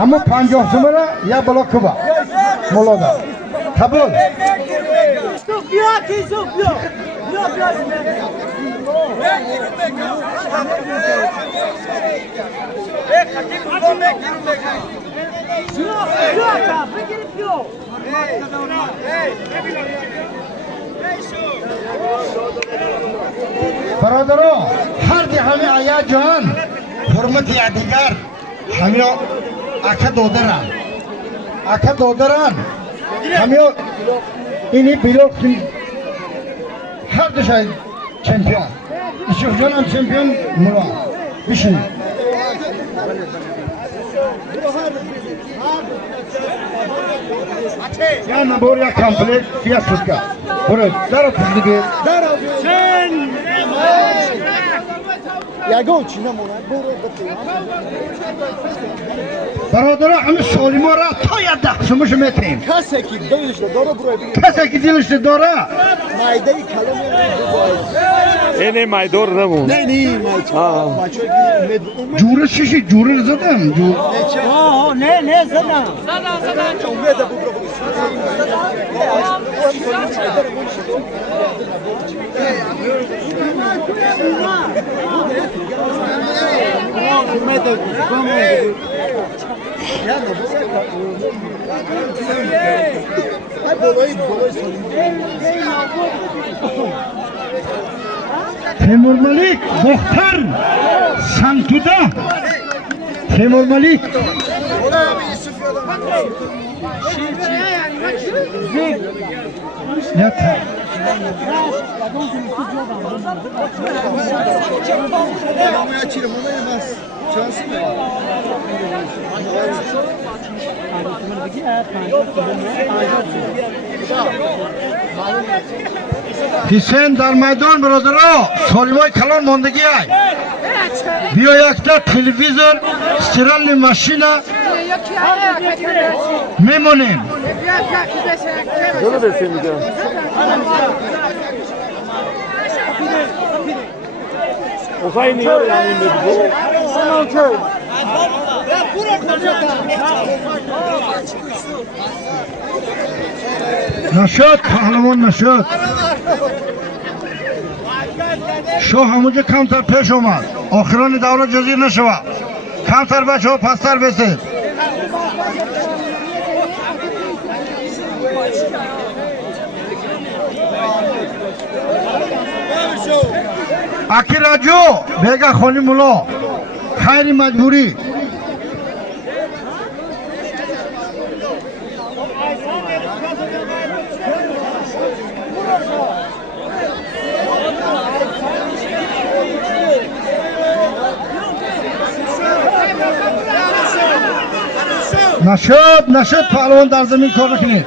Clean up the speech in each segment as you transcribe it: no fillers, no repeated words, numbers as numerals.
همه 50 سمره یا بلاک با مولادا قبول بیا کیسو بیا برادران هر دی همه آیا جان حرمت یادگار همه اکا دودران همه اینی بیلوک هر دشای چمپیون یوسف جان هم چمپیون مولا بشین یا نبور یا کامپلیت فیاس فسکا برو دارو دیگه یگو چی نمونه برو برادر همه سالیما را تا یا 10 سمش میتیم کسی که دلش داره برو کسی که دلش داره مایده کلمه اینه مایدور نمون نه جوره چیشی جوره زدم جور نه زدم تیمور ملیک مختار سنتودا تیمور ملیک نه حسین در میدان برادرها سالیمای کلان ماندگی های بیا یک تا تلویزور استرال ماشین میمونیم جلو برسیم میگم اوخای نیار یعنی میگو نشد پهلوان نشد شو همونجا کمتر پیش اومد آخران دوره جزیر نشود کمتر بچه ها پستر بسید اکی راجو بیگا خونی مولا خیری مجبوری نشد پهلوان در زمین کار نکنید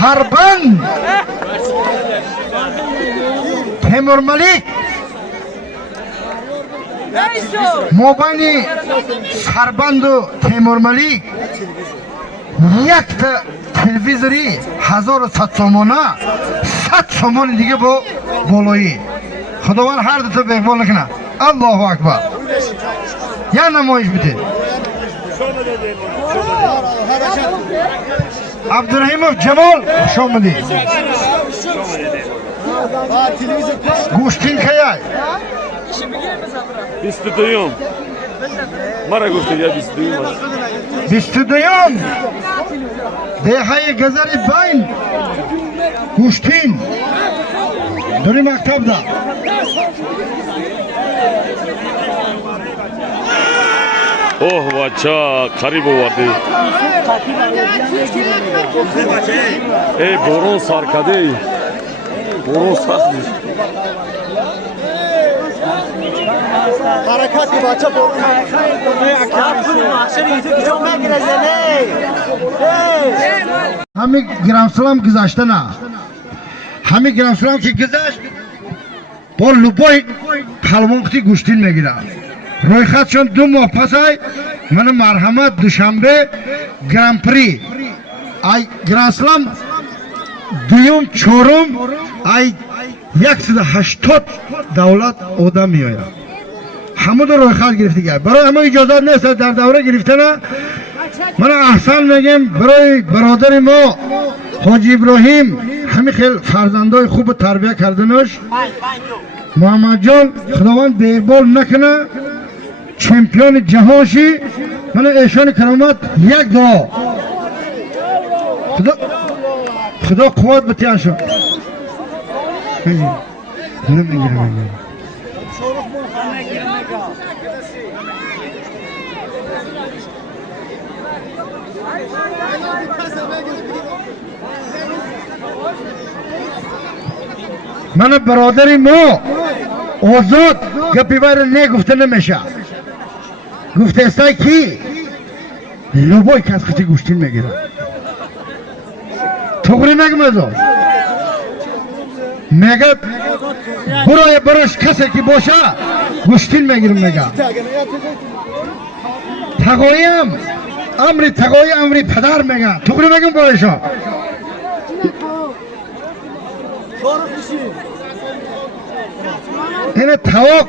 سربند تیمور ملیک مابین سربند و تیمور ملیک یک تا تلویزوری 1100 سامانه 100 سامان دیگه با بالایی خداوند هر دو تا بقبال نکنه الله اکبر یا نمایش بده عبدالرحیمov جمال خوش آمدی گوشتین خیای 22 مرا گفتی یا 22 دهه گذر بین گوشتین دوری مکتب دا اوه بچه قریب آوردی ای برون سرکده برون سختی حرکاتی بچه برون همه گرام سلام گذاشته نه همه گرام سلام که گذاشت با لوبای پهلوان خطی گوشتین میگیره ro'yxatdan 2 moh pasay mana marhamat dushanbe Grand Prix ay Grand Slam duyum chorum ay 180 davlat odam میآید همه رو رویخط گرفتگی برای همه اجازت نیست در دوره گرفتن من احسان میگم برای برادر ما حاجی ابراهیم همه خیلی فرزندای خوب تربیت کردنش محمد جان خداوند بیربال نکنه چمپیون جهان شی من ایشان کرامت یک دعا خدا قوت بتیان شد من برادری ما آزاد گپی بر نگفته نمیشه گفته استای کی لوبای که از خطی گوشتین میگیره توقری نگم ازا میگه براش کسی که باشه گوشتین میگیرم میگه تقایم امری پدر میگه توقری میگم برایشا این توق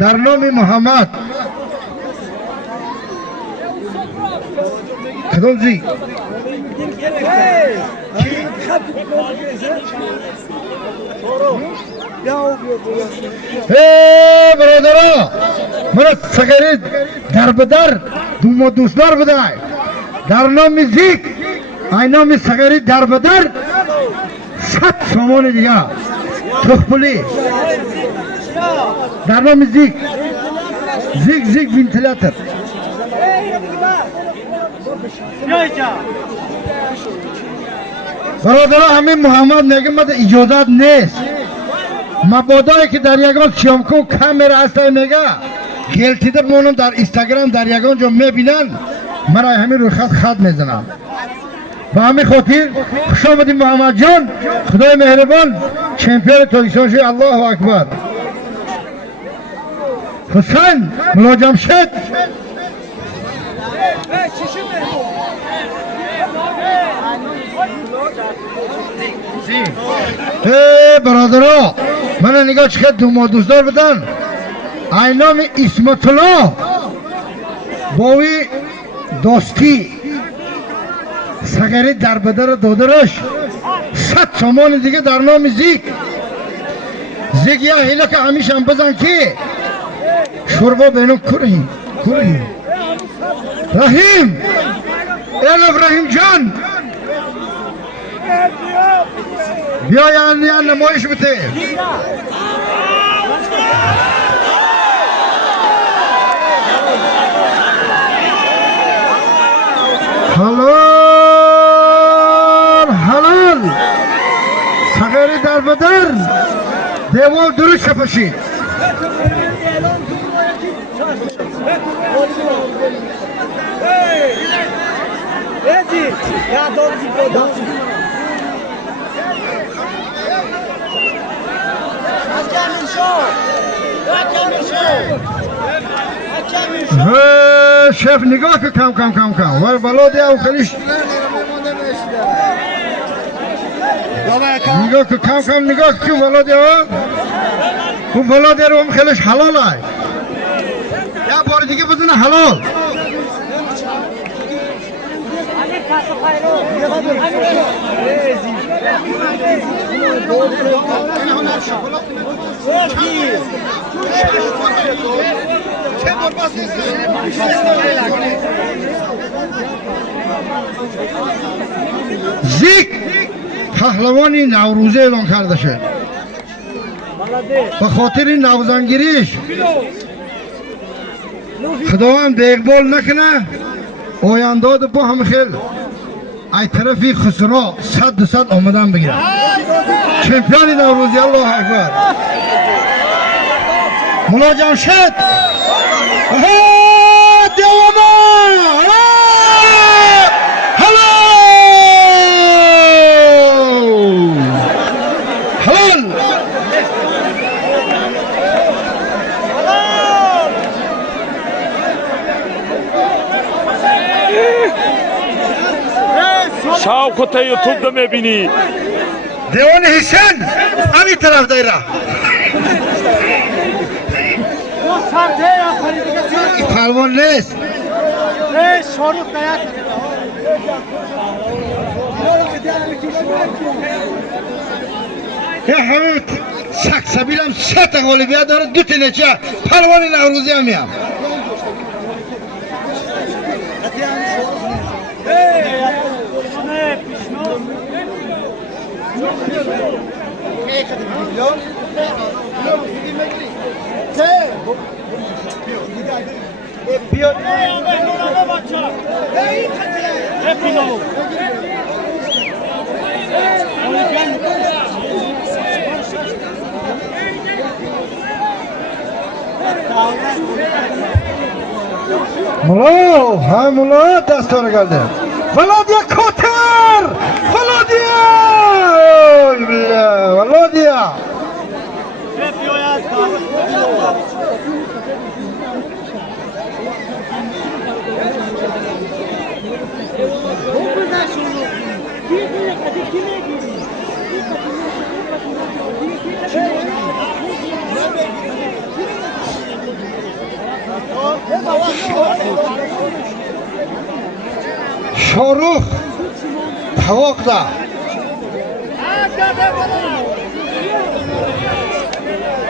در نام محمد کدوم زی برادرها من سگری در بدر دوم دوستدار بدای در نام زیک ای نام سگری در بدر 100 سامان دیگه تخپلی در نام زیک وینتیلاتر برادرها همین محمد میگه من اجازت نیست مبادایی که در یگان شیامکو کامera هسته میگه گلتیده مونم در اینستاگرام در یگان جا میبینن مرا همین روی خط میزنم و همین خاطر خوش آمدید محمد جان خدای مهربان چمپیون تاکسیون شوی الله اکبر حسین ملا جمشید برادرها من نگاه چقدر دوستدار بدن ای نام اسمت الله باوی دوستی سگری در بدر دادرش 100 سامان دیگه در نام زیک یا هیله که همیشه هم بزن که شوربا بینم کرهیم رحیم الف رحیم جان بیا یا نمایش بته حلال سگری در بدر دیوال درست شپشید شف نگاه که کم وای بالا دیا و خلیش نگاه که کم نگاه که بالا دیا و بالا دیا رو هم خلیش حلال های یا بار دیگه بزنه حلال زیک پهلوانی نوروزه اعلان کرده شد به خاطر نوزنگیریش خداوند به اقبال نکنه آینده با هم خیل ای طرفی خسرا 100 آمدن بگیره چمپیانی نوروزی الله اکبر مولا جمشید دیوانا حلال شوکت یوتیوب رو میبینی دیوان حسین امی طرف دایره سرده آخری دیگه این پهلوان نیست شاروخ دیت یه همه سکسبیل هم 3 تا غالبیت داره 2 تا نچه پهلوان نوروزی هم میام ملا ها ملا دستور کرده ولادیا کوتر ولادیا ولادیا شاروخ تواق ده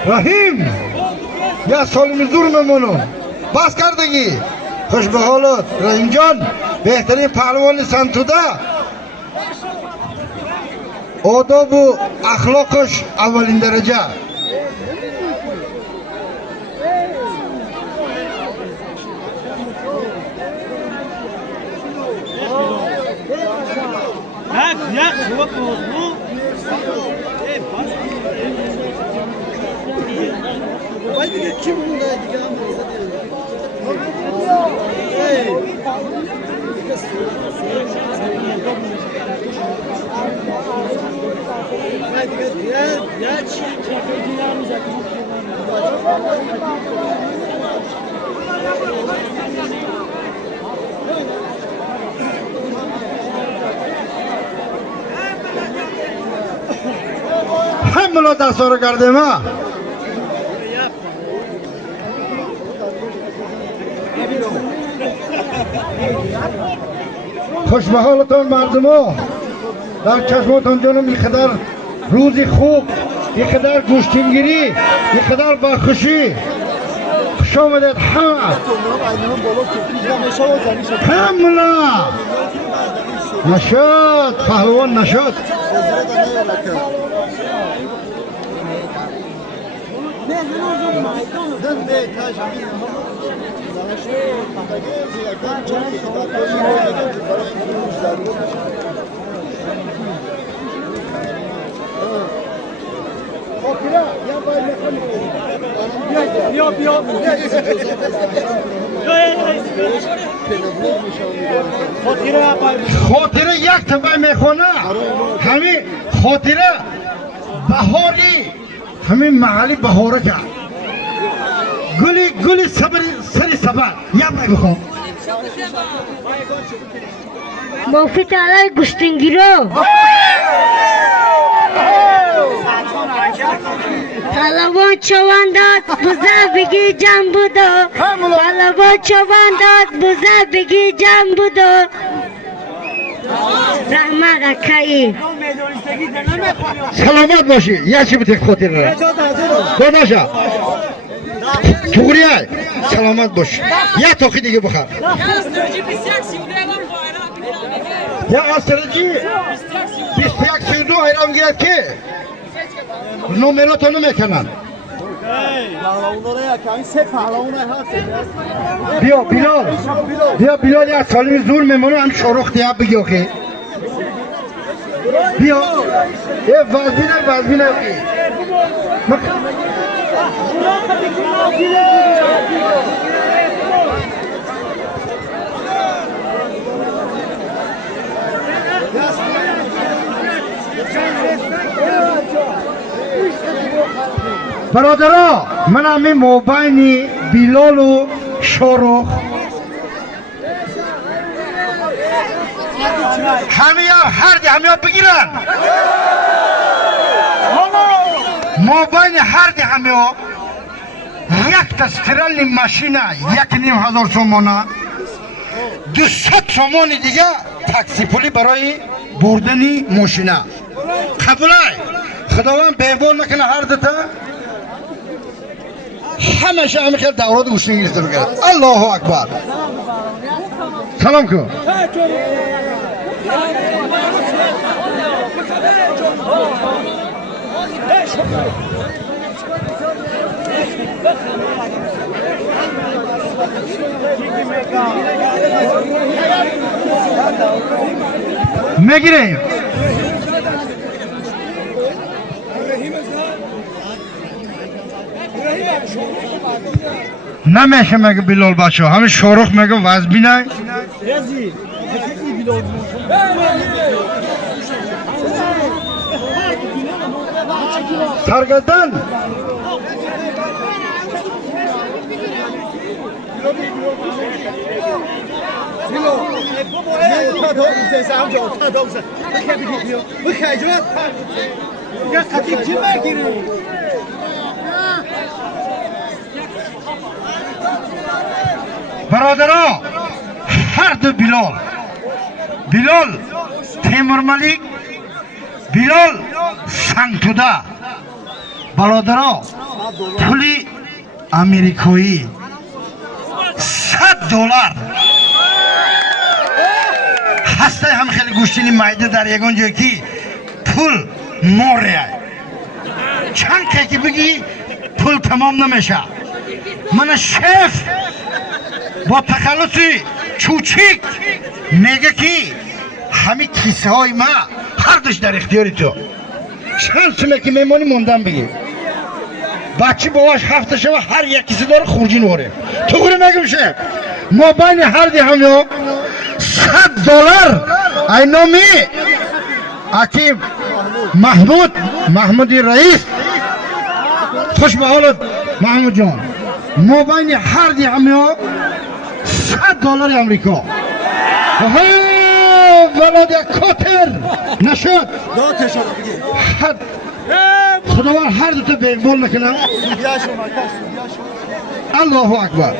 رحیم یا سال مزور ممونو بس کردگی خوش به حالات رحیم جان بهترین پهلوان سنتوده آداب و اخلاقش اولین درجه همه دستور کرده ما خوش به حالتان مردم ها در چشماتان جانم یقدر روزی خوب یقدر گوشتینگیری یقدر بخوشی خوش آمدید همه همه نشد پهلوان نشد خاطره یک تبع میخونه همین خاطره بهاری همین محلی بهاره کرد گلی سری سبر یک بخوام بافی تعالی گشتنگیرو پهلوان چوان داد بوزه بگی جمع بودو پهلوان چوان داد بوزه بگی جمع بودو رحمت اکایی سلامت باشی یه چی بتیک خاطر را داداشا چگوریه سلامت باش یه تاقی دیگه بخور یا استراتژی 21 سیدو ایران گیرد که نومراتونو میکنن بیا بیلال یک سالمی زور میمونه هم شاروخ دیاب بگی اوکی بیا یه وزبینه برادرها من همین موبایل بیلال و شاروخ همه هر دی همه بگیرن ما بین هر دی همه یک تا استرال ماشینا 1,500 تومانه 200 تومان دیگه تاکسی پولی برای بردن ماشینا قبولای خداوند بهبود نکنه هر دوتا همیشه همیشه دورات گوشنگی است بگیرد الله اکبر سلام کن میگیریم نمیشه مگه بلال بچه همه شاروخ مگه وز بینه سرگردن برادرها هر دو بلال تیمور ملیک بلال سنگتوده برادرها پولی امریکایی $100 هسته هم خیلی گوشتینی مایده در یگان جایی که پول موریه چند که بگی پول تمام نمیشه من شف با تخلصی چوچیک میگه که همه کیسه های ما هر دوش در اختیاری تو چند سمه که میمانی موندن بگی بچه باواش هفته شبه هر یک کیسه داره خورجین واره تو گوری میگم شف ما بین هر دی همه $100 ای نامی اکی محمودی رئیس خوش به حالت محمود جان ما بین هر دی همه $100 امریکا ولاد یک کاتر نشد خداوند هر دوتا بیقبال نکنم الله اکبر